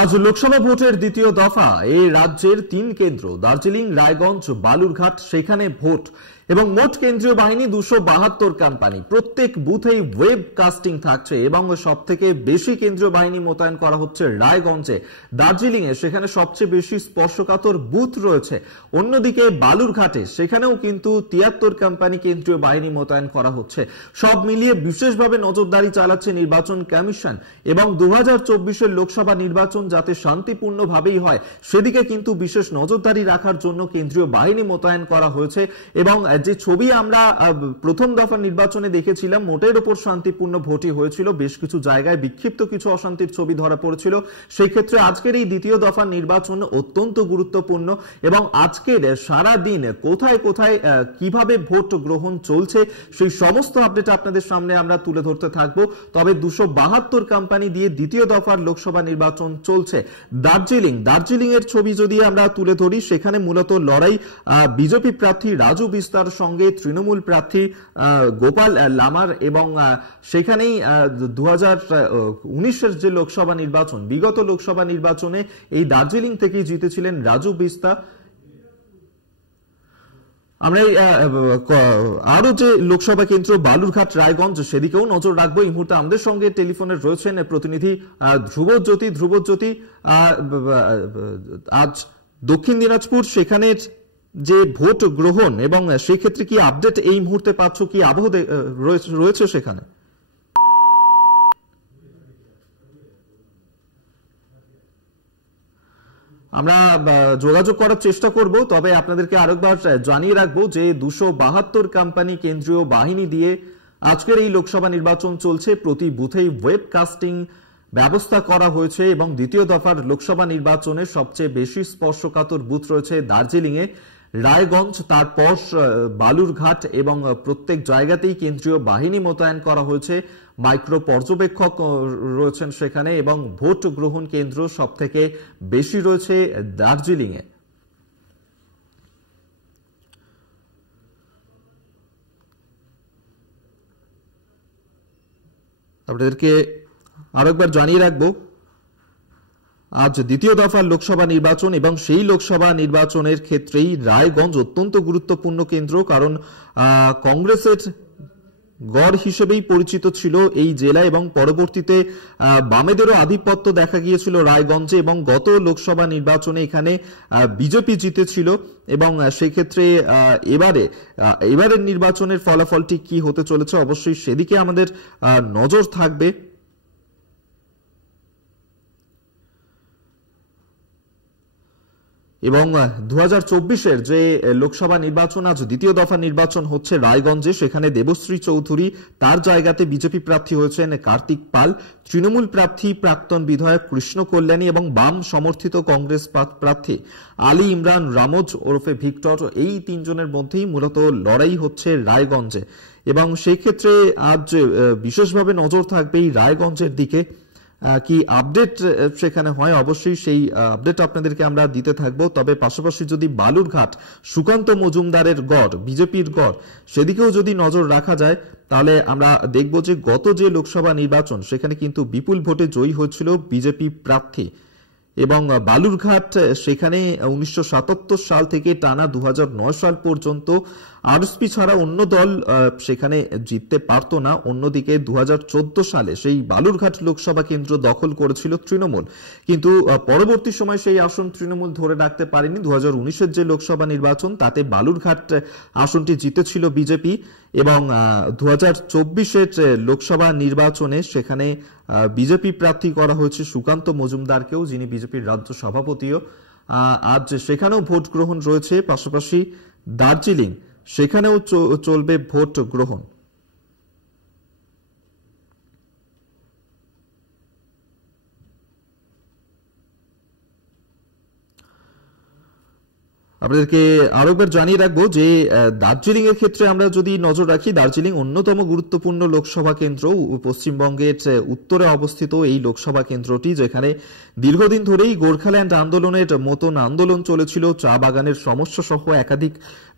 আজ লোকসভা ভোটের দ্বিতীয় দফা এই রাজ্যের ৩ কেন্দ্র দার্জিলিং, রায়গঞ্জ, বালুরঘাট, সেখানে ভোট এবং মোট কেন্দ্রীয় বাহিনী ২৭২ কোম্পানি। প্রত্যেক বুথেই ওয়েব কাস্টিং থাকছে এবং সবথেকে বেশি কেন্দ্রীয় বাহিনী মোতায়েন করা হচ্ছে রায়গঞ্জে। দার্জিলিং এ সেখানে সবচেয়ে বেশি স্পর্শকাতর বুথ রয়েছে। অন্যদিকে বালুরঘাটে সেখানেও কিন্তু ৭৩ কোম্পানি কেন্দ্রীয় বাহিনী মোতায়েন করা হচ্ছে। সব মিলিয়ে বিশেষভাবে নজরদারি চালাচ্ছে নির্বাচন কমিশন এবং ২০২৪ এর লোকসভা নির্বাচন যাতে শান্তিপূর্ণভাবেই হয় সেদিকে কিন্তু বিশেষ নজরদারি রাখার জন্য কেন্দ্রীয় বাহিনী মোতায়েন করা হয়েছে। এবং যে ছবি আমরা প্রথম দফা নির্বাচনে দেখেছিলাম, মোটের উপর শান্তিপূর্ণ ভোটই হয়েছিল, বেশ কিছু জায়গায় বিক্ষিপ্ত কিছু অশান্তির ছবি ধরা পড়েছিল। সেই ক্ষেত্রে আজকের এই দ্বিতীয় দফা নির্বাচন অত্যন্ত গুরুত্বপূর্ণ এবং আজকের সারা দিন কোথায় কোথায় কিভাবে ভোট গ্রহণ চলছে সেই সমস্ত আপডেট আপনাদের সামনে আমরা তুলে ধরতে থাকব। তবে ২৭২ কোম্পানি দিয়ে দ্বিতীয় দফার লোকসভা নির্বাচন চলছে। দার্জিলিং এর ছবি যদি আমরা তুলে ধরি, সেখানে মূলত লড়াই বিজেপি প্রার্থী রাজু বিস্তার সঙ্গে তৃণমূল প্রার্থী গোপাল লামার এবং সেখানেই ২০১৯ এর যে লোকসভা নির্বাচন, বিগত লোকসভা নির্বাচনে এই দার্জিলিং থেকেই জিতেছিলেন রাজু বিস্তা। আমরা আরো যে লোকসভা কেন্দ্র বালুরঘাট, রায়গঞ্জ সেদিকেও নজর রাখবো। এই মুহূর্তে আমাদের সঙ্গে টেলিফোনে রয়েছেন প্রতিনিধি ধ্রুবজ্যোতি। আজ দক্ষিণ দিনাজপুর সেখানের যে ভোট গ্রহণ এবং সেক্ষেত্রে কি আপডেট এই মুহূর্তে পাচ্ছ, কি আবহ রয়েছে সেখানে? আমরা যোগাযোগ করার চেষ্টা করব, তবে আপনাদেরকে আরেকবার জানিয়ে রাখবো যে ২৭২ কোম্পানি কেন্দ্রীয় বাহিনী দিয়ে আজকের এই লোকসভা নির্বাচন চলছে। প্রতি বুথেই ওয়েবকাস্টিং ব্যবস্থা করা হয়েছে এবং দ্বিতীয় দফার লোকসভা নির্বাচনে সবচেয়ে বেশি স্পর্শকাতর বুথ রয়েছে দার্জিলিং এ, রায়গঞ্জ, তারপর বালুরঘাট এবং প্রত্যেক জায়গাতেই কেন্দ্রীয় বাহিনী মোতায়েন করা হয়েছে। মাইক্রো পর্যবেক্ষক রয়েছেন সেখানে এবং ভোট গ্রহণ কেন্দ্র সব থেকে বেশি রয়েছে দার্জিলিং এ। আপনাদেরকে আরেকবার জানিয়ে রাখবো, আজ দ্বিতীয় দফার লোকসভা নির্বাচন এবং সেই লোকসভা নির্বাচনের ক্ষেত্রেই রায়গঞ্জ অত্যন্ত গুরুত্বপূর্ণ কেন্দ্র, কারণ কংগ্রেসের গড় হিসেবেই পরিচিত ছিল এই জেলা এবং পরবর্তীতে বামেদেরও আধিপত্য দেখা গিয়েছিল রায়গঞ্জে এবং গত লোকসভা নির্বাচনে এখানে বিজেপি জিতেছিল এবং সেক্ষেত্রে এবারের নির্বাচনের ফলাফলটি কি হতে চলেছে অবশ্যই সেদিকে আমাদের নজর থাকবে। এবং ২০২৪ যে লোকসভা নির্বাচন, আজ দ্বিতীয় দফা নির্বাচন হচ্ছে রায়গঞ্জে, সেখানে দেবশ্রী চৌধুরী, তার জায়গাতে বিজেপি প্রার্থী হয়েছেন কার্তিক পাল, তৃণমূল প্রার্থী প্রাক্তন বিধায়ক কৃষ্ণ কল্যাণী এবং বাম সমর্থিত কংগ্রেস প্রার্থী আলী ইমরান রামোজ ওরফে ভিক্টর। এই তিনজনের মধ্যেই মূলত লড়াই হচ্ছে রায়গঞ্জে এবং সেই ক্ষেত্রে আজ বিশেষভাবে নজর থাকবে এই রায়গঞ্জের দিকে। কি আপডেট সেখানে হয় অবশ্যই সেই আপডেট আপনাদেরকে আমরা দিতে থাকবো। তবে পাশাপাশি যদি বালুরঘাট সুকান্ত মজুমদারের গড়, বিজেপির গড়, সেদিকেও যদি নজর রাখা যায় তাহলে আমরা দেখব যে গত যে লোকসভা নির্বাচন সেখানে কিন্তু বিপুল ভোটে জয়ী হয়েছিল বিজেপি প্রার্থী এবং বালুরঘাট সেখানে ১৯৭৭ সাল থেকে টানা ২০০৯ সাল পর্যন্ত আরএসপি ছাড়া অন্য দল সেখানে জিততে পারত না। অন্যদিকে ২০১৪ সালে সেই বালুরঘাট লোকসভা কেন্দ্র দখল করেছিল তৃণমূল, কিন্তু পরবর্তী সময় সেই আসন তৃণমূল ধরে রাখতে পারেনি। ২০১৯-এর যে লোকসভা নির্বাচন তাতে বালুরঘাট আসনটি জিতেছিল বিজেপি এবং ২০২৪-এর লোকসভা নির্বাচনে সেখানে বিজেপি প্রার্থী করা হয়েছে সুকান্ত মজুমদারকেও, যিনি বিজেপির রাজ্য সভাপতিও। আজ সেখানেও ভোট গ্রহণ রয়েছে। পাশাপাশি দার্জিলিং সেখানেও চলবে ভোট গ্রহণ। আপনাদেরকে আরো একবার জানিয়ে রাখবো যে দার্জিলিং এর ক্ষেত্রে আমরা যদি নজর রাখি, দার্জিলিং অন্যতম গুরুত্বপূর্ণ লোকসভা কেন্দ্র, পশ্চিমবঙ্গের উত্তরে অবস্থিত এই লোকসভা কেন্দ্রটি, যেখানে দীর্ঘদিন ধরেই গোর্খাল্যান্ড আন্দোলনের মতন আন্দোলন চলেছিল। চা বাগানের সমস্যা সহ একাধিক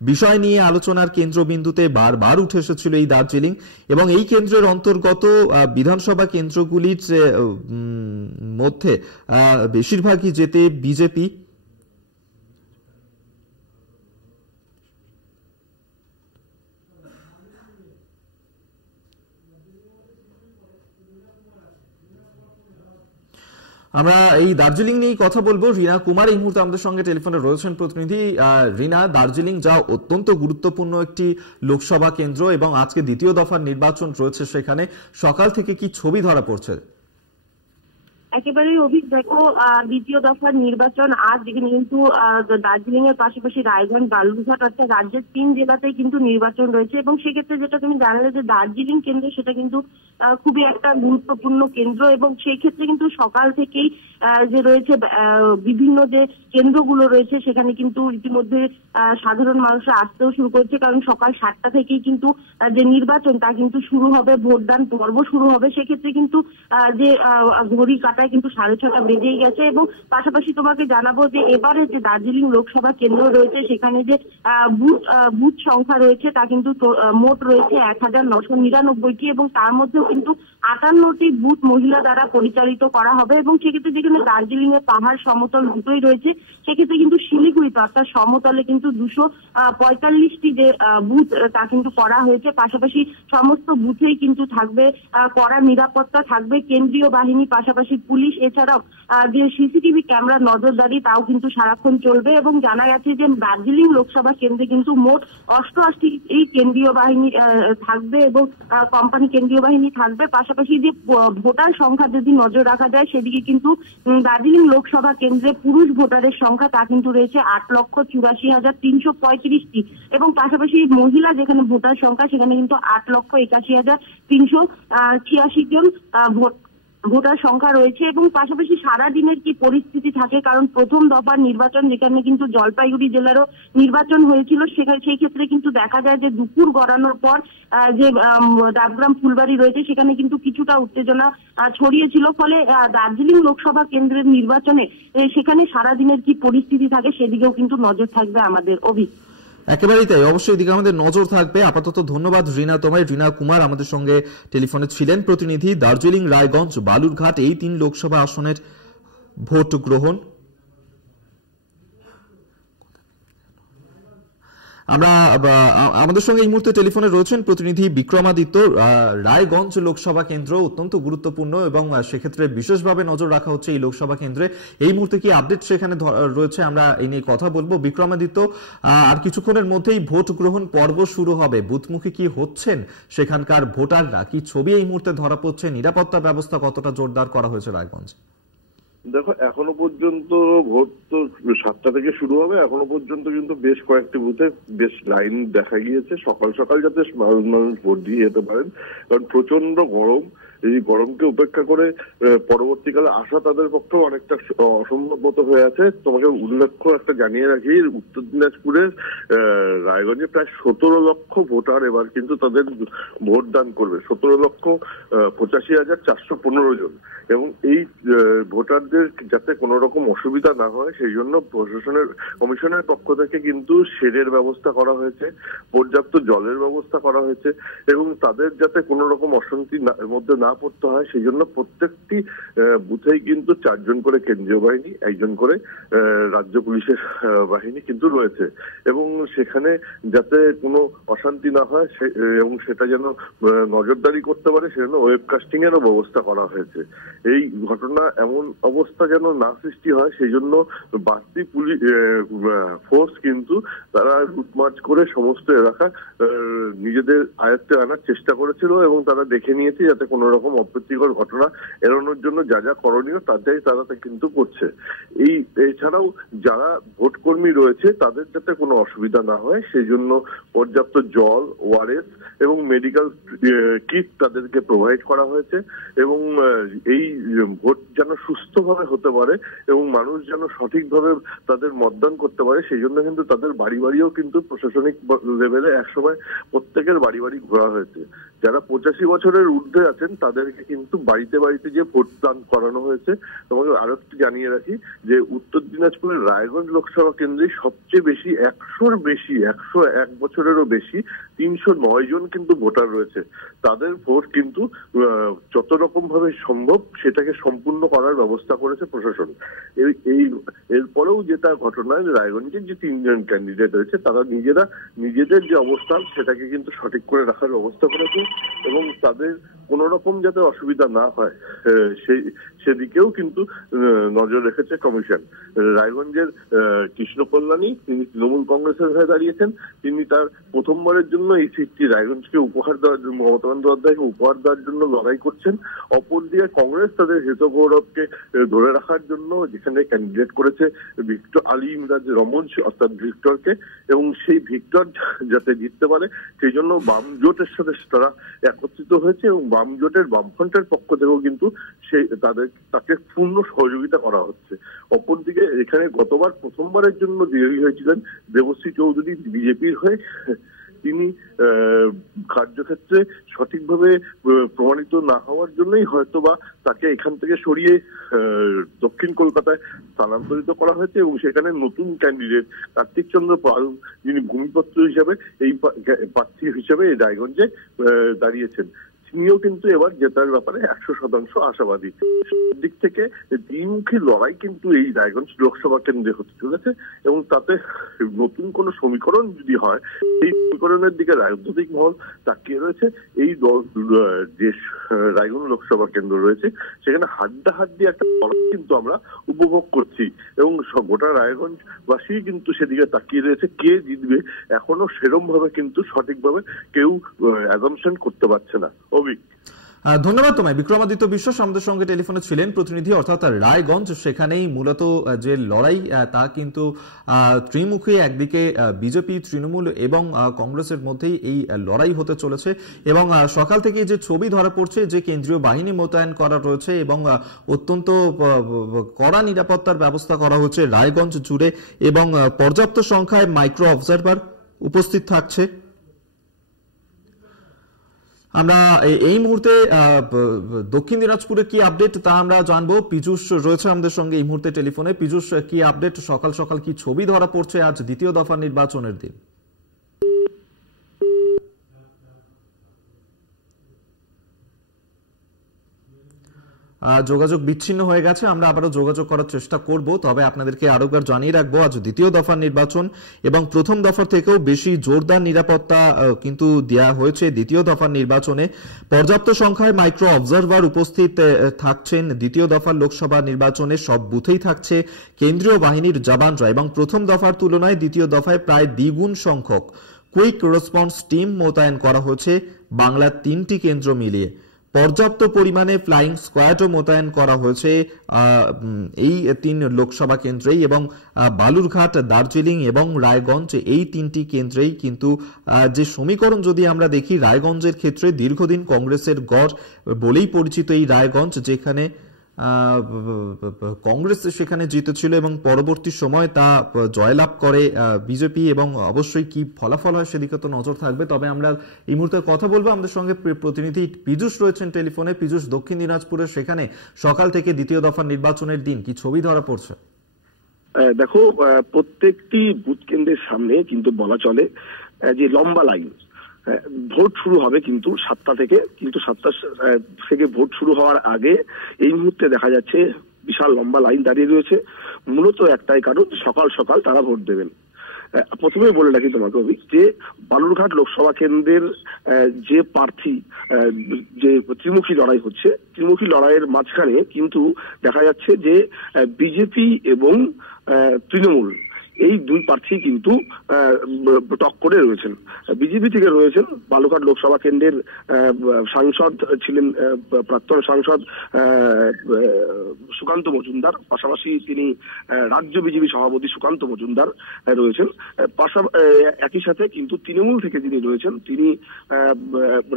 বিষয় নিয়ে আলোচনার কেন্দ্রবিন্দুতে বারবার উঠে এসেছিল এই দার্জিলিং, এবং এই কেন্দ্রের অন্তর্গত বিধানসভা কেন্দ্রগুলির মধ্যে বেশিরভাগই যেতে বিজেপি। আমরা এই দার্জিলিং নিয়ে কথা বলবো। রীনা কুমার এই মুহূর্তে আমাদের সঙ্গে টেলিফোনে রয়েছেন প্রতিনিধি। রীনা, দার্জিলিং যা অত্যন্ত গুরুত্বপূর্ণ একটি লোকসভা কেন্দ্র এবং আজকে দ্বিতীয় দফার নির্বাচন রয়েছে, সেখানে সকাল থেকে কি ছবি ধরা পড়ছে? একেবারেই দেখো, দ্বিতীয় দফার নির্বাচন আজ, যেখানে কিন্তু দার্জিলিং এর পাশাপাশি রায়গঞ্জ, বালুরঘাট অর্থাৎ রাজ্যের 3 জেলাতেই কিন্তু নির্বাচন রয়েছে। এবং সেক্ষেত্রে যেটা তুমি জানালে যে দার্জিলিং কেন্দ্র, সেটা কিন্তু খুবই একটা গুরুত্বপূর্ণ কেন্দ্র। এবং সেই ক্ষেত্রে কিন্তু সকাল থেকেই যে রয়েছে বিভিন্ন যে কেন্দ্রগুলো রয়েছে, সেখানে কিন্তু ইতিমধ্যে সাধারণ মানুষরা আসতেও শুরু করেছে, কারণ সকাল 7টা থেকেই কিন্তু যে নির্বাচন তা কিন্তু শুরু হবে, ভোটদান পর্ব শুরু হবে। সেক্ষেত্রে কিন্তু যে ঘড়ি কাটায় কিন্তু 6:30 বেজেই গেছে। এবং পাশাপাশি তোমাকে জানাবো যে এবারে যে দার্জিলিং লোকসভা কেন্দ্র রয়েছে, সেখানে যে বুথ সংখ্যা রয়েছে তা কিন্তু মোট রয়েছে 1999টি, এবং তার মধ্যেও কিন্তু 58টি বুথ মহিলা দ্বারা পরিচালিত করা হবে। এবং সেক্ষেত্রে যেখানে দার্জিলিং এর পাহাড় সমতল দুটোই রয়েছে, সেক্ষেত্রে কিন্তু শিলিগুড়িতে অর্থাৎ সমতলে কিন্তু 245টি যে বুথ তা কিন্তু করা হয়েছে। পাশাপাশি সমস্ত বুথেই কিন্তু থাকবে কড়া নিরাপত্তা, থাকবে কেন্দ্রীয় বাহিনী, পাশাপাশি পুলিশ, এছাড়াও যে সিসিটিভি ক্যামেরা নজরদারি তাও কিন্তু সারাক্ষণ চলবে। এবং জানা গেছে যে দার্জিলিং লোকসভা কেন্দ্রে কিন্তু মোট 88টি কেন্দ্রীয় বাহিনী থাকবে এবং কোম্পানি কেন্দ্রীয় বাহিনী থাকবে। পাশাপাশি যে ভোটার সংখ্যা যদি নজর রাখা যায়, সেদিকে কিন্তু দার্জিলিং লোকসভা কেন্দ্রে পুরুষ ভোটারের সংখ্যা তা কিন্তু রয়েছে 8,84,335টি, এবং পাশাপাশি মহিলা যেখানে ভোটার সংখ্যা, সেখানে কিন্তু 8,81,386 জন ভোটার সংখ্যা রয়েছে। এবং পাশাপাশি সারা দিনের কি পরিস্থিতি থাকে, কারণ প্রথম দফার নির্বাচন যেখানে কিন্তু জলপাইগুড়ি জেলারও নির্বাচন হয়েছিল, সেই ক্ষেত্রে কিন্তু দেখা যায় যে দুপুর গড়ানোর পর যে ডাবগ্রাম ফুলবাড়ি রয়েছে, সেখানে কিন্তু কিছুটা উত্তেজনা ছড়িয়েছিল। ফলে দার্জিলিং লোকসভা কেন্দ্রের নির্বাচনে সেখানে সারা দিনের কি পরিস্থিতি থাকে, সেদিকেও কিন্তু নজর থাকবে আমাদের। একেবারেই তাই, অবশ্যই এদিকে আমাদের নজর থাকবে। আপাতত ধন্যবাদ রীনা তোমায়। রীনা কুমার আমাদের সঙ্গে টেলিফোনে ছিলেন, প্রতিনিধি। দার্জিলিং, রায়গঞ্জ, বালুরঘাট এই 3 লোকসভা আসনের ভোট গ্রহণ। আমরা আমাদের সঙ্গে এই মুহূর্তে টেলিফোনে রয়েছেন প্রতিনিধি বিক্রমাদিত্য। রায়গঞ্জ লোকসভা কেন্দ্র অত্যন্ত গুরুত্বপূর্ণ এবং সেক্ষেত্রে বিশেষভাবে নজর রাখা হচ্ছে এই লোকসভা কেন্দ্রে। এই মুহূর্তে কি আপডেট সেখানে রয়েছে, আমরা এই নিয়ে কথা বলবো। বিক্রমাদিত্য, আর কিছুক্ষণের মধ্যেই ভোট গ্রহণ পর্ব শুরু হবে, বুথমুখী কি হচ্ছেন সেখানকার ভোটাররা, কি ছবি এই মুহূর্তে ধরা পড়ছে, নিরাপত্তা ব্যবস্থা কতটা জোরদার করা হয়েছে রায়গঞ্জ? দেখো, এখনো পর্যন্ত ভোট তো 7টা থেকে শুরু হবে। এখনো পর্যন্ত কিন্তু বেশ কয়েকটি বুথে বেশ লাইন দেখা গিয়েছে। সকাল সকাল যাতে মানুষ ভোট দিয়ে যেতে পারেন, কারণ প্রচন্ড গরম। এই গরমকে উপেক্ষা করে পরবর্তীকালে আসা তাদের পক্ষেও অনেকটা অসম্ভব মতো হয়ে আছে। তোমাকে উল্লেখ্য একটা জানিয়ে রাখি, উত্তর দিনাজপুরের রায়গঞ্জে প্রায় 17 লক্ষ ভোটার এবার কিন্তু তাদের ভোট দান করবে। 17,85,415 জন। এবং এই ভোটারদের যাতে কোনো রকম অসুবিধা না হয়, সেই জন্য কমিশনের পক্ষ থেকে কিন্তু শেডের ব্যবস্থা করা হয়েছে, পর্যাপ্ত জলের ব্যবস্থা করা হয়েছে, এবং তাদের যাতে কোনো রকম অশান্তি মধ্যে না পড়তে হয়, সেই জন্য প্রত্যেকটি বুথেই কিন্তু 4 জন করে কেন্দ্রীয় বাহিনী, 1 জন করে রাজ্য পুলিশের বাহিনী কিন্তু রয়েছে। এবং সেখানে যাতে কোনো অশান্তি না হয় এবং সেটা যেন নজরদারি করতে পারে, সেজন্য ওয়েবকাস্টিং এরও ব্যবস্থা করা হয়েছে। এই ঘটনা এমন অবস্থা যেন না সৃষ্টি হয়, সেই জন্য বাড়তি পুলিশ ফোর্স কিন্তু তারা রুট মার্চ করে সমস্ত এলাকা নিজেদের আয়ত্তে আনার চেষ্টা করেছিল, এবং তারা দেখে নিয়েছে যাতে কোনো রকম অপ্রীতিকর ঘটনা এড়ানোর জন্য যা যা করণীয় তাই তারা কিন্তু করছে। এছাড়াও যারা ভোট কর্মী রয়েছে তাদের যাতে কোনো অসুবিধা না হয় সেই জন্য পর্যাপ্ত জল, ওআরএস এবং মেডিকেল কিট তাদেরকে প্রোভাইড করা হয়েছে এবং এই ভোট যেন সুস্থভাবে হতে পারে এবং মানুষ যেন সঠিকভাবে তাদের মতদান করতে পারে সেই জন্য কিন্তু তাদের বাড়ি বাড়িও কিন্তু প্রশাসনিক লেভেলে একসময় প্রত্যেকের বাড়ি বাড়ি ঘোরা হয়েছে। যারা 85 বছরের ঊর্ধ্বে আছেন তাদেরকে কিন্তু বাড়িতে বাড়িতে যে ভোট দান করানো হয়েছে। তোমাকে আরো একটু জানিয়ে রাখি যে উত্তর দিনাজপুরের রায়গঞ্জ লোকসভা কেন্দ্রে সবচেয়ে বেশি 101 বছরেরও বেশি 309 জন কিন্তু ভোটার রয়েছে। তাদের ভোট কিন্তু যত রকম ভাবে সম্ভব সেটাকে সম্পূর্ণ করার ব্যবস্থা করেছে প্রশাসন। এরপরেও যেটা ঘটনা রায়গঞ্জের যে 3 জন ক্যান্ডিডেট রয়েছে তারা নিজেদের যে অবস্থান সেটাকে কিন্তু সঠিক করে রাখার ব্যবস্থা করেছে এবং তাদের কোন রকম যাতে অসুবিধা না হয় সেদিকেও কিন্তু নজর রেখেছে কমিশন। রায়গঞ্জের কৃষ্ণ কল্যাণী তিনি তৃণমূল কংগ্রেসের হয়ে দাঁড়িয়েছেন। তিনি তার প্রথমবারের জন্য এই সিটটি রায়গঞ্জকে উপহার দেওয়ার জন্য মমতা বন্দ্যোপাধ্যায়কে উপহার দেওয়ার জন্য লড়াই করছেন। অপরদিকে কংগ্রেস তাদের হিত গৌরবকে ধরে রাখার জন্য যেখানে ক্যান্ডিডেট করেছে ভিক্টর আলী ইমরাজ রমজ অর্থাৎ ভিক্টরকে এবং সেই ভিক্টর যাতে জিততে পারে সেই জন্য বাম জোটের সাথে তারা একত্রিত হয়েছে এবং বাম জোটের বামফ্রন্টের পক্ষ থেকেও কিন্তু তাকে পূর্ণ সহযোগিতা করা হচ্ছে। অপরদিকে এখানে গতবার প্রথমবারের জন্য জয়ী হয়েছিলেন দেবশ্রী চৌধুরী বিজেপির হয়ে। তিনি কার্যক্ষেত্রে সঠিকভাবে প্রমাণিত না হওয়ার জন্যই হয়তোবা তাকে এখান থেকে সরিয়ে দক্ষিণ কলকাতায় স্থানান্তরিত করা হয়েছে এবং সেখানে নতুন ক্যান্ডিডেট কার্তিক চন্দ্র পাল যিনি ভূমিপত্র হিসাবে এই প্রার্থী হিসেবে রায়গঞ্জে দাঁড়িয়েছেন তিনিও কিন্তু এবার জেতার ব্যাপারে 100% আশাবাদী। দিক থেকে দ্বিমুখী লড়াই কিন্তু এই রায়গঞ্জ লোকসভা কেন্দ্রে হতে চলেছে এবং তাতে নতুন কোন সমীকরণ যদি হয় এই সমীকরণের দিকে রাজনৈতিক মহল তাকিয়ে রয়েছে। এই যে রায়গঞ্জ লোকসভা কেন্দ্র রয়েছে সেখানে হাড্ডাহাড্ডি একটা লড়াই কিন্তু আমরা উপভোগ করছি এবং গোটা রায়গঞ্জবাসী কিন্তু সেদিকে তাকিয়ে রয়েছে কে জিতবে এখনো সেরকম ভাবে কিন্তু সঠিকভাবে কেউ অ্যাজাম্পশন করতে পারছে না। ধন্যবাদ তোমায়। বিক্রমাদিত্য বিশ্বাস আমাদের সঙ্গে টেলিফোনে ছিলেন প্রতিনিধি, অর্থাৎ রায়গঞ্জ সেখানেই মূলত যে লড়াই তা কিন্তু ত্রিমুখী, একদিকে বিজেপি, তৃণমূল এবং কংগ্রেসের মধ্যেই এই লড়াই হতে চলেছে এবং সকাল থেকে যে ছবি ধরা পড়ছে যে কেন্দ্রীয় বাহিনী মোতায়েন করা রয়েছে এবং অত্যন্ত কড়া নিরাপত্তার ব্যবস্থা করা হচ্ছে রায়গঞ্জ জুড়ে এবং পর্যাপ্ত সংখ্যায় মাইক্রো অবজারভার উপস্থিত থাকছে। আমরা এই মুহূর্তে দক্ষিণ দিনাজপুরে কি আপডেট তা আমরা জানবো। পীযূষ রয়েছে আমাদের সঙ্গে এই মুহূর্তে টেলিফোনে। পীযূষ, কি আপডেট? সকাল সকাল কি ছবি ধরা পড়ছে আজ দ্বিতীয় দফা নির্বাচনের দিন? যোগাযোগ বিচ্ছিন্ন হয়ে গেছে, আমরা আবারও যোগাযোগ করার চেষ্টা করব। তবে আপনাদেরকে আরেকবার জানিয়ে রাখবো আজ দ্বিতীয় দফার নির্বাচন এবং প্রথম দফা থেকেও বেশি জোরদার নিরাপত্তা কিন্তু দেওয়া হয়েছে দ্বিতীয় দফার নির্বাচনে। পর্যাপ্ত সংখ্যায় মাইক্রো অবজারভার উপস্থিত থাকছেন দ্বিতীয় দফার লোকসভা নির্বাচনে। সব বুথেই থাকছে কেন্দ্রীয় বাহিনীর জওয়ানরা এবং প্রথম দফার তুলনায় দ্বিতীয় দফায় প্রায় দ্বিগুণ সংখ্যক কুইক রেসপন্স টিম মোতায়েন করা হয়েছে বাংলার 3টি কেন্দ্র মিলিয়ে। পর্যাপ্ত পরিমাণে ফ্লাইং স্কোয়াডও মোতায়েন করা হয়েছে এই 3 লোকসভা কেন্দ্রেই এবং বালুরঘাট, দার্জিলিং এবং রায়গঞ্জ এই 3টি কেন্দ্রেই কিন্তু যে সমীকরণ যদি আমরা দেখি রায়গঞ্জের ক্ষেত্রে দীর্ঘদিন কংগ্রেসের গড় বলেই পরিচিত এই রায়গঞ্জ, যেখানে কংগ্রেস সেখানে জিতেছিল এবং পরবর্তী সময় তা জয়লাভ করে বিজেপি এবং অবশ্যই কি ফলাফল হয় সেদিকে তো নজর থাকবে। তবে আমরা এই মুহূর্তে কথা বলবো, আমাদের সঙ্গে প্রতিনিধি পীযূষ রয়েছেন টেলিফোনে। পীযূষ, দক্ষিণ দিনাজপুরের সেখানে সকাল থেকে দ্বিতীয় দফার নির্বাচনের দিন কি ছবি ধরা পড়ছে? দেখো, প্রত্যেকটি বুথ কেন্দ্রের সামনে কিন্তু বলা চলে যে লম্বা লাইন। ভোট শুরু হবে কিন্তু 7টা থেকে, কিন্তু 7টা থেকে ভোট শুরু হওয়ার আগে এই মুহূর্তে দেখা যাচ্ছে বিশাল লম্বা লাইন দাঁড়িয়ে রয়েছে। মূলত একটাই কারণ, সকাল সকাল তারা ভোট দেবেন। প্রথমেই বলে রাখি তোমাকে অভিক যে বালুরঘাট লোকসভা কেন্দ্রের যে প্রার্থী, যে ত্রিমুখী লড়াই হচ্ছে, ত্রিমুখী লড়াইয়ের মাঝখানে কিন্তু দেখা যাচ্ছে যে বিজেপি এবং তৃণমূল এই দুই প্রার্থী কিন্তু টক্করে রয়েছেন। বিজেপি থেকে রয়েছেন বালুরঘাট লোকসভা কেন্দ্রের সাংসদ ছিলেন প্রাক্তন সাংসদ সুকান্ত মজুমদার, পাশাপাশি তিনি রাজ্য বিজেপি সভাপতি সুকান্ত মজুমদার রয়েছেন। একই সাথে কিন্তু তৃণমূল থেকে যিনি রয়েছেন তিনি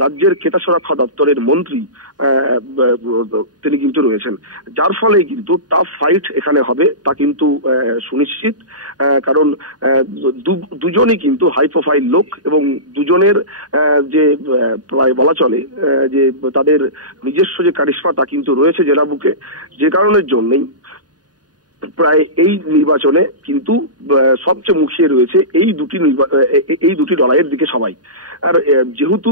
রাজ্যের ক্রেতা সুরক্ষা দপ্তরের মন্ত্রী তিনি কিন্তু রয়েছেন, যার ফলে কিন্তু টাফ ফাইট এখানে হবে তা কিন্তু সুনিশ্চিত। কারণ দুজনই কিন্তু হাই প্রোফাইল লোক এবং দুজনের যে প্রায় বলা চলে যে তাদের নিজস্ব যে কারিশমা তা কিন্তু রয়েছে জেলা বুকে, যে কারণের জন্যই প্রায় এই নির্বাচনে কিন্তু সবচেয়ে মুখিয়ে রয়েছে এই দুটি লড়াইয়ের দিকে সবাই। আর যেহেতু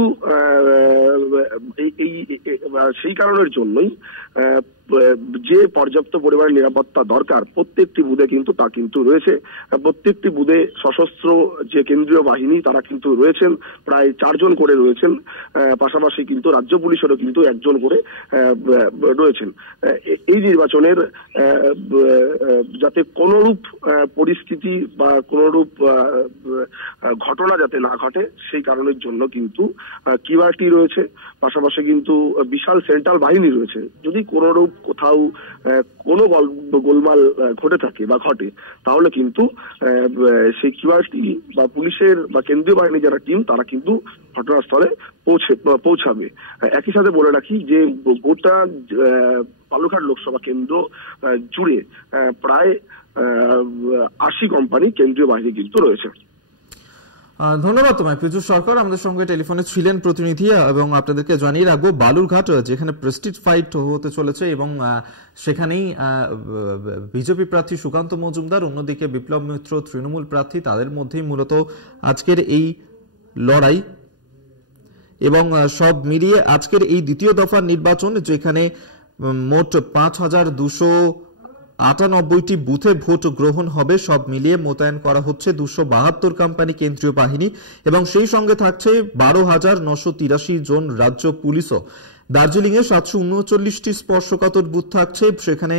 সেই কারণের জন্যই যে পর্যাপ্ত পরিমাণে নিরাপত্তা দরকার প্রত্যেকটি বুথে কিন্তু তা কিন্তু রয়েছে। প্রত্যেকটি বুথে সশস্ত্র যে কেন্দ্রীয় বাহিনী তারা কিন্তু রয়েছেন, প্রায় 4 জন করে রয়েছেন, পাশাপাশি কিন্তু রাজ্য পুলিশেরও কিন্তু 1 জন করে রয়েছেন। এই নির্বাচনের যাতে কোনরূপ পরিস্থিতি বা কোনরূপ ঘটনা যাতে না ঘটে সেই কারণের জন্য কিন্তু কিউআরটি রয়েছে, পাশাপাশি কিন্তু বিশাল সেন্ট্রাল বাহিনী রয়েছে। যদি কোনরূপ কোথাও কোনো গোলমাল ঘটে থাকে বা ঘটে তাহলে কিন্তু সেই কিউআরটি বা পুলিশের বা কেন্দ্রীয় বাহিনী যারা টিম তারা কিন্তু ঘটনাস্থলে পৌঁছাবে। একই সাথে বলে রাখি যে গোটা বালুরঘাট লোকসভা কেন্দ্র জুড়ে প্রায় 80 কোম্পানি কেন্দ্রীয় বাহিনী কিন্তু রয়েছে। ধন্যবাদ তোমায় পীযূষ সরকার, আমাদের সঙ্গে টেলিফোনে ছিলেন প্রতিনিধি। এবং আপনাদেরকে জানিয়ে রাখবো বালুরঘাট যেখানে প্রেস্টিজ ফাইট হতে চলেছে এবং সেখানেই বিজেপি প্রার্থী সুকান্ত মজুমদার, অন্যদিকে বিপ্লব মিত্র তৃণমূল প্রার্থী, তাদের মধ্যেই মূলত আজকের এই লড়াই। এবং সব মিলিয়ে আজকের এই দ্বিতীয় দফার নির্বাচন যেখানে মোট 5298টি বুথে ভোট গ্রহণ হবে, সব মিলিয়ে মোতায়েন করা হচ্ছে 272 কোম্পানি কেন্দ্রীয় বাহিনী এবং সেই সঙ্গে থাকছে 12,983 জন রাজ্য পুলিশও। দার্জিলিংয়ে 739টি স্পর্শকাতর বুথ থাকছে, সেখানে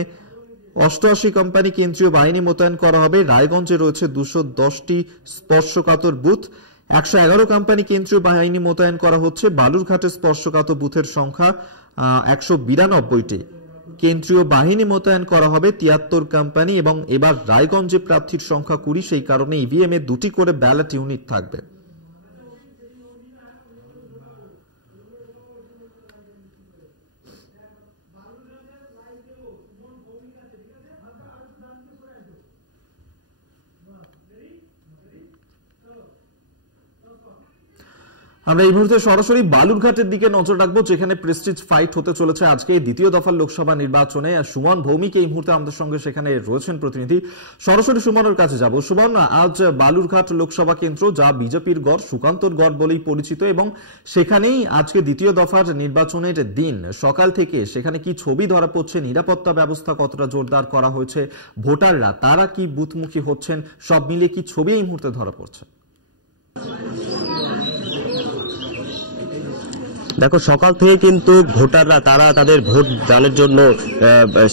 88 কোম্পানি কেন্দ্রীয় বাহিনী মোতায়েন করা হবে। রায়গঞ্জে রয়েছে 210টি স্পর্শকাতর বুথ, 111 কোম্পানি কেন্দ্রীয় বাহিনী মোতায়েন করা হচ্ছে। বালুরঘাটে স্পর্শকাতর বুথের সংখ্যা 192টি, কেন্দ্রীয় বাহিনী মোতায়েন করা হবে 73 কোম্পানি এবং এবার রায়গঞ্জে প্রার্থীর সংখ্যা 20, সেই কারণে ইভিএম এ 2টি করে ব্যালট ইউনিট থাকবে। আমরা এই মুহূর্তে সরাসরি বালুরঘাটের দিকে নজর রাখবো, যেখানে প্রেস্টিজ ফাইট হতে চলেছে আজকে দ্বিতীয় দফার লোকসভা নির্বাচনে। সুমন ভৌমিক এই মুহূর্তে আমাদের সঙ্গে সেখানে রয়েছেন প্রতিনিধি, সরাসরি সুমনের কাছে যাব। সুমন, আজ বালুরঘাট লোকসভা কেন্দ্র যা বিজেপির গড়, সুকান্তর গড় বলেই পরিচিত, এবং সেখানেই আজকে দ্বিতীয় দফার নির্বাচনের দিন সকাল থেকে সেখানে কি ছবি ধরা পড়ছে, নিরাপত্তা ব্যবস্থা কতটা জোরদার করা হয়েছে, ভোটাররা তারা কি বুথমুখী হচ্ছেন, সব মিলিয়ে কি ছবি এই মুহূর্তে ধরা পড়ছে? দেখো, সকাল থেকে কিন্তু ভোটাররা তারা তাদের ভোট দানের জন্য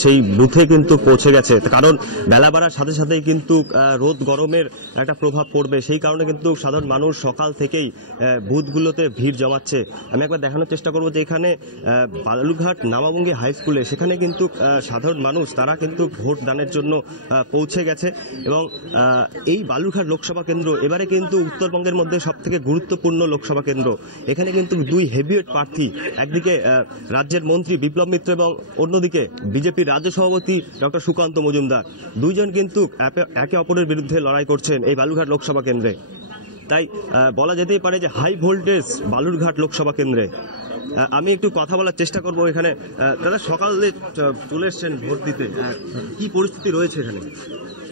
সেই বুথে কিন্তু পৌঁছে গেছে, কারণ বেলা বাড়ার সাথে সাথেই কিন্তু রোদ গরমের একটা প্রভাব পড়বে, সেই কারণে কিন্তু সাধারণ মানুষ সকাল থেকেই বুথগুলোতে ভিড় জমাচ্ছে। আমি একবার দেখানোর চেষ্টা করবো যে এখানে বালুরঘাট নামাবঙ্গী হাই স্কুলে সেখানে কিন্তু সাধারণ মানুষ তারা কিন্তু ভোট দানের জন্য পৌঁছে গেছে। এবং এই বালুরঘাট লোকসভা কেন্দ্র এবারে কিন্তু উত্তরবঙ্গের মধ্যে সব থেকে গুরুত্বপূর্ণ লোকসভা কেন্দ্র। এখানে কিন্তু 2 হেভিওয়েট প্রার্থী, একদিকে রাজ্যের মন্ত্রী বিপ্লব মিত্র এবং অন্যদিকে বিজেপির রাজ্য সভাপতি ডক্টর সুকান্ত মজুমদার, দুইজন কিন্তু একে অপরের বিরুদ্ধে লড়াই করছেন এই বালুরঘাট লোকসভা কেন্দ্রে। তাই বলা যেতেই পারে যে হাই ভোল্টেজ বালুরঘাট লোকসভা কেন্দ্রে। আমি একটু কথা বলার চেষ্টা করব এখানে। দাদা, সকালে চলে এসছেন ভোট দিতে, কি পরিস্থিতি রয়েছে এখানে?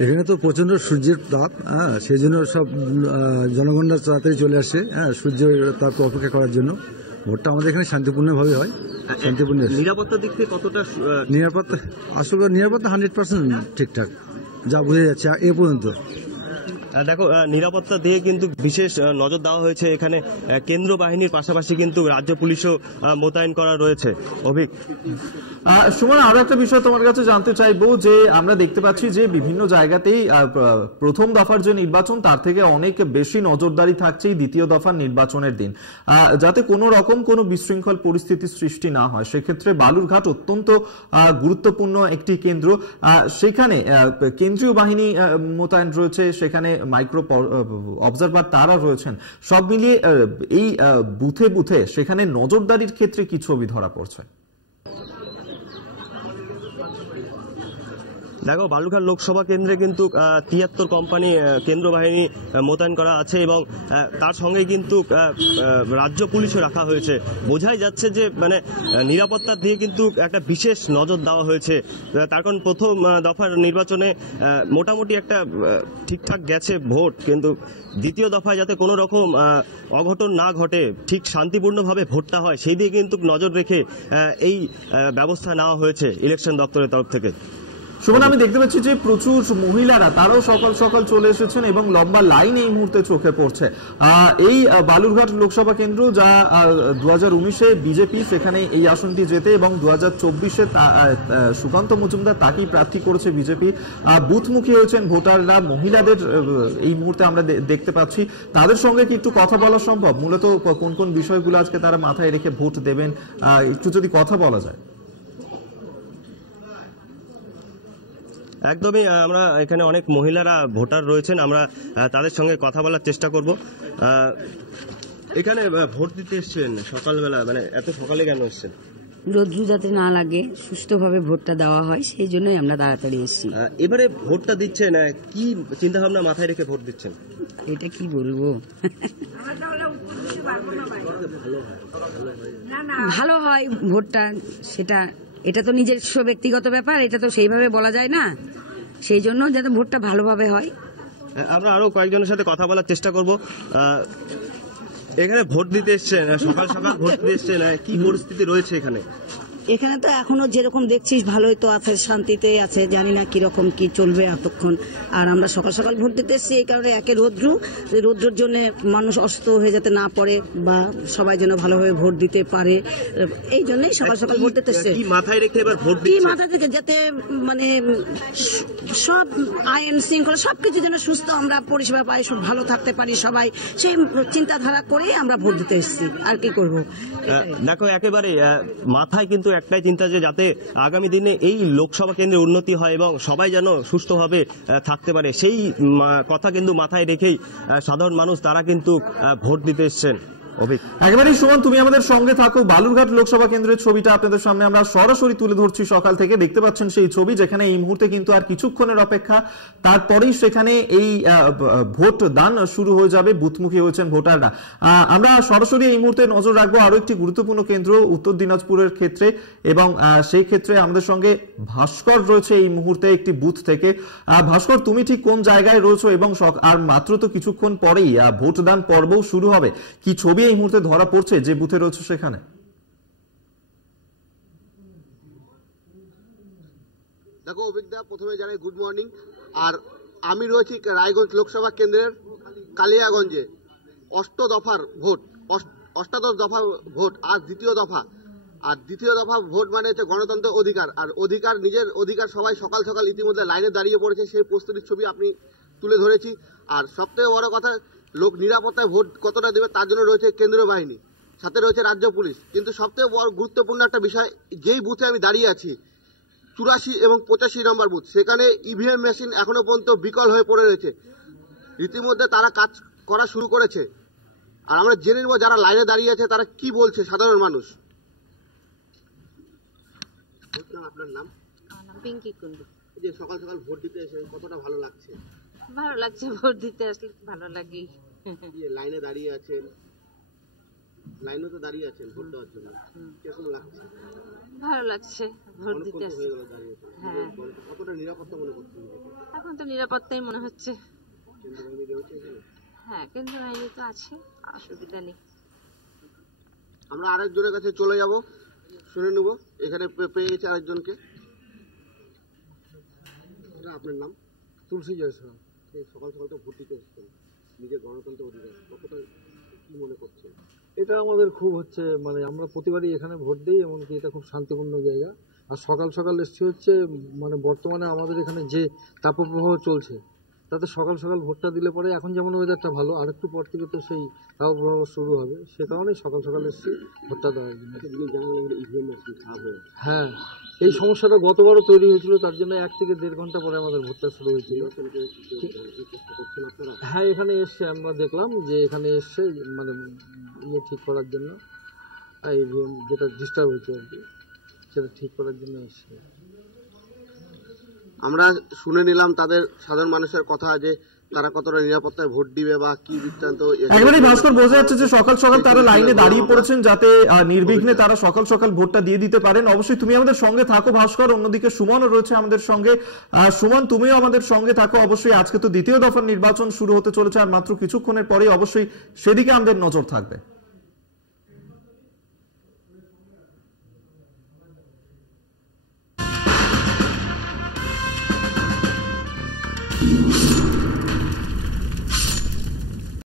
এখানে তো প্রচন্ড সূর্যের তাপ, সেই জন্য সব জনগণরা তাড়াতাড়ি চলে আসে সূর্যের তাপকে অপেক্ষা করার জন্য। ভোটটা আমাদের এখানে শান্তিপূর্ণভাবে হয়। শান্তিপূর্ণ। নিরাপত্তার দিক থেকে কতটা? নিরাপত্তা আসলে 100% ঠিকঠাক যা বোঝা যাচ্ছে এ পর্যন্ত। দেখো নিরাপত্তা দিয়ে কিন্তু বিশেষ নজর দেওয়া হয়েছে এখানে। কেন্দ্র বাহিনীর পাশাপাশি কিন্তু রাজ্য পুলিশও মোতায়েন করা রয়েছে। অভিক, সুমন, আরো একটা বিষয় তোমার কাছে জানতে চাইবো যে আমরা দেখতে পাচ্ছি যে বিভিন্ন জায়গাতেই প্রথম দফার যে নির্বাচন তার থেকে অনেক বেশি নজরদারি থাকছে দ্বিতীয় দফার নির্বাচনের দিন, যাতে কোনো রকম কোনো বিশৃঙ্খল পরিস্থিতির সৃষ্টি না হয়। সেক্ষেত্রে বালুরঘাট অত্যন্ত গুরুত্বপূর্ণ একটি কেন্দ্র, সেখানে কেন্দ্রীয় বাহিনী মোতায়েন রয়েছে, সেখানে মাইক্রো অবজারভার তারা রয়েছেন। সব মিলিয়ে এই বুথে বুথে সেখানে নজরদারির ক্ষেত্রে কি ছবি ধরা পড়ছে? দেখো, বালুরঘাট লোকসভা কেন্দ্রে কিন্তু ৭৩ কোম্পানি কেন্দ্র বাহিনী মোতায়েন করা আছে এবং তার সঙ্গে কিন্তু রাজ্য পুলিশও রাখা হয়েছে। বোঝাই যাচ্ছে যে মানে নিরাপত্তার দিয়ে কিন্তু একটা বিশেষ নজর দেওয়া হয়েছে। তার কারণ প্রথম দফার নির্বাচনে মোটামুটি একটা ঠিকঠাক গেছে ভোট, কিন্তু দ্বিতীয় দফায় যাতে কোনো রকম অঘটন না ঘটে, ঠিক শান্তিপূর্ণভাবে ভোটটা হয়, সেই দিয়ে কিন্তু নজর রেখে এই ব্যবস্থা নেওয়া হয়েছে ইলেকশন দপ্তরের তরফ থেকে। সুমন, আমি দেখতে পাচ্ছি যে প্রচুর মহিলারা তারাও সকাল সকাল চলে এসেছেন এবং লম্বা লাইন এই মুহূর্তে চোখে পড়ছে। এই বালুরঘাট লোকসভা কেন্দ্র যা 2019-এ বিজেপি সেখানে এই আসনটি জেতে এবং 2024-এ সুকান্ত মজুমদার তাকেই প্রার্থী করেছে বিজেপি। বুথমুখী হয়েছেন ভোটাররা, মহিলাদের এই মুহূর্তে আমরা দেখতে পাচ্ছি। তাদের সঙ্গে কি একটু কথা বলা সম্ভব? মূলত কোন কোন বিষয়গুলো আজকে তারা মাথায় রেখে ভোট দেবেন, একটু যদি কথা বলা যায়। একদমই, আমরা এখানে অনেক মহিলারা ভোটার রয়েছেন, আমরা তাদের সঙ্গে কথা বলার চেষ্টা করব। এখানে ভোট দিতে এসছেন সকালবেলা, মানে এত সকালে কেন এসছেন? রোদ্রু যাতে না লাগে, সুষ্ঠুভাবে ভোটটা দেওয়া হয়, সেই জন্যই আমরা তাড়াতাড়ি এসেছি। এবারে ভোটটা দিচ্ছেন, কি চিন্তা ভাবনা মাথায় রেখে ভোট দিচ্ছেন? এটা কি বলবো, ভালো হয় ভোটটা, এটা তো নিজস্ব ব্যক্তিগত ব্যাপার, এটা তো সেইভাবে বলা যায় না, সেই জন্য যাতে ভোটটা ভালোভাবে হয়। আমরা আরো কয়েকজনের সাথে কথা বলার চেষ্টা করব। এখানে ভোট দিতে এসছেন, সকাল সকাল ভোট দিতে এসছেন, কি পরিস্থিতি রয়েছে এখানে? এখানে তো এখনো যেরকম দেখছিস ভালোই তো আছে, শান্তিতে আছে, জানি না কিরকম কি চলবে এতক্ষণ। আর আমরা সকাল সকাল ভোট দিতে এসেছি এই কারণে, একে রৌদ্রর জন্য মানুষ অসুস্থ হয়ে যেতে না পারে বা সবাই যেন ভালোভাবে ভোট দিতে পারে, এই জন্যই সকাল সকাল ভোট দিতে এসছে। কি মাথায় রেখে এবার ভোট দিচ্ছেন? কি মাথায় রেখে যাতে মানে সব আইন শৃঙ্খলা সবকিছু যেন সুস্থ আমরা পরিষেবা পাই, সব ভালো থাকতে পারি সবাই, সেই চিন্তাধারা করেই আমরা ভোট দিতে এসেছি। আর কি করব? দেখো, একেবারে মাথায় কিন্তু একটাই চিন্তা যে যাতে আগামী দিনে এই লোকসভা কেন্দ্রে উন্নতি হয় এবং সবাই যেন সুষ্ঠুভাবে থাকতে পারে, সেই কথা কিন্তু মাথায় রেখেই সাধারণ মানুষ তারা কিন্তু ভোট দিতে এসছেন। একেবারেই সুমন, তুমি আমাদের সঙ্গে থাকো। বালুরঘাট লোকসভা কেন্দ্রের ছবিটা আপনাদের সামনে আমরা সরাসরি তুলে ধরছি সকাল থেকে। দেখতে পাচ্ছেন সেই ছবি, যেখানে এই মুহূর্তে কিন্তু আর কিছুক্ষণের অপেক্ষা, তারপরেই সেখানে এই ভোট দান শুরু হয়ে যাবে, বুথমুখী হয়েছেন ভোটাররা। আমরা সরাসরি এই মুহূর্তে নজর রাখবো আরো একটি গুরুত্বপূর্ণ কেন্দ্র উত্তর দিনাজপুরের ক্ষেত্রে, এবং সেই ক্ষেত্রে আমাদের সঙ্গে ভাস্কর রয়েছে এই মুহূর্তে একটি বুথ থেকে। ভাস্কর, তুমি ঠিক কোন জায়গায় রয়েছো এবং আর মাত্র তো কিছুক্ষণ পরেই ভোটদান পর্বও শুরু হবে, কি ছবি এই মুহূর্তে ধরা পড়ছে যে বুথে রয়েছে সেখানে? দেখো অভিজ্ঞতা, প্রথমে জানাই গুড মর্নিং। আর আমি রয়েছি রায়গঞ্জ লোকসভা কেন্দ্রের কালিয়াগঞ্জে। অষ্টাদশ দফা ভোট, আজ দ্বিতীয় দফা। আর দ্বিতীয় দফা ভোট মানে হচ্ছে গণতন্ত্রের অধিকার, আর নিজের অধিকার সবাই সকাল সকাল ইতিমধ্যে লাইনে দাঁড়িয়ে পড়েছে, সেই প্রস্তুতির ছবি আপনি তুলে ধরেছি। আর সবথেকে বড় কথা, লোক নিরাপত্তায় ভোট কতটা দেবে তার জন্য রয়েছে কেন্দ্রীয় বাহিনী, সাথে রয়েছে রাজ্য পুলিশ। কিন্তু সবথেকে বড় গুরুত্বপূর্ণ একটা বিষয়, যেই বুথে আমি দাঁড়িয়ে আছি 84 এবং 85 নম্বর বুথ, সেখানে ইভিএম মেশিন এখনো পর্যন্ত বিকল হয়ে পড়ে রয়েছে। রীতিমধ্যে তারা কাজ করা শুরু করেছে। আর আমরা জেনে নেব যারা লাইনে দাঁড়িয়ে আছে তারা কি বলছে সাধারণ মানুষ। আপনার নাম? পিঙ্কি কুন্ডু। যে সকাল সকাল ভোট দিতে এসে কতটা ভালো লাগছে? ভালো লাগছে, ভোট দিতে আসলে ভালো লাগে। লাইনে দাঁড়িয়ে আছেন, লাইনে তো দাঁড়িয়ে আছেন ভোট দেওয়ার জন্য, কিরকম লাগছে? ভালো লাগছে, ভোট দিতে আসছে। হ্যাঁ। কতটা নিরাপত্তা মনে করছেন? এখন তো নিরাপত্তাই মনে হচ্ছে। হ্যাঁ, কেন্দ্র বাহিনী তো আছে, অসুবিধা নেই। আমরা আরেকজনের কাছে চলে যাব, শুনে নেব। এখানে পেয়ে গেছে আরেকজনকে। আপনার নাম? তুলসী জয়সওয়াল। আপনি সকাল সকাল তো ভোট দিতে এসেছেন, নিজের গণতন্ত্রের অধিকার, কতটা কি মনে করছেন? এটা আমাদের খুব হচ্ছে মানে আমরা প্রতিবারই এখানে ভোট দিই, এমনকি এটা খুব শান্তিপূর্ণ জায়গা। আর সকাল সকাল এসছি হচ্ছে মানে বর্তমানে আমাদের এখানে যে তাপপ্রবাহ চলছে তাতে সকাল সকাল ভোটটা দিলে পরে এখন যেমন ওয়েদারটা ভালো, আর একটু পর থেকে তো সেই তাপপ্রবাহ শুরু হবে, সে কারণেই সকাল সকাল এসছি ভোটটা দেওয়ার জন্য। হ্যাঁ, এই সমস্যাটা গতবারও তৈরি হয়েছিল, তার জন্য 1 থেকে 1.5 ঘন্টা পরে আমাদের ভোটটা শুরু হয়েছিল। হ্যাঁ, এখানে এসছে, আমরা দেখলাম যে এখানে এসছে মানে ইয়ে ঠিক করার জন্য, এই যেটা ডিস্টার্ব হয়েছে আর কি সেটা ঠিক করার জন্য এসছে। আমরা শুনে নিলাম তাদের সাধারণ মানুষের কথা যে তারা কতটা নিরাপত্তায় ভোট দিবে বা কি বৃত্তান্ত। একেবারেই ভাস্কর, বোঝা যাচ্ছে যে সকাল সকাল তারা লাইনে দাঁড়িয়ে পড়েছেন যাতে নির্বিঘ্নে তারা সকাল সকাল ভোটটা দিয়ে দিতে পারেন। অবশ্যই তুমি আমাদের সঙ্গে থাকো ভাস্কর, অন্যদিকে সুমনও রয়েছে আমাদের সঙ্গে। সুমন, তুমিও আমাদের সঙ্গে থাকো। অবশ্যই আজকে তো দ্বিতীয় দফার নির্বাচন শুরু হতে চলেছে, আর মাত্র কিছুক্ষণের পরেই অবশ্যই সেদিকে আমাদের নজর থাকবে।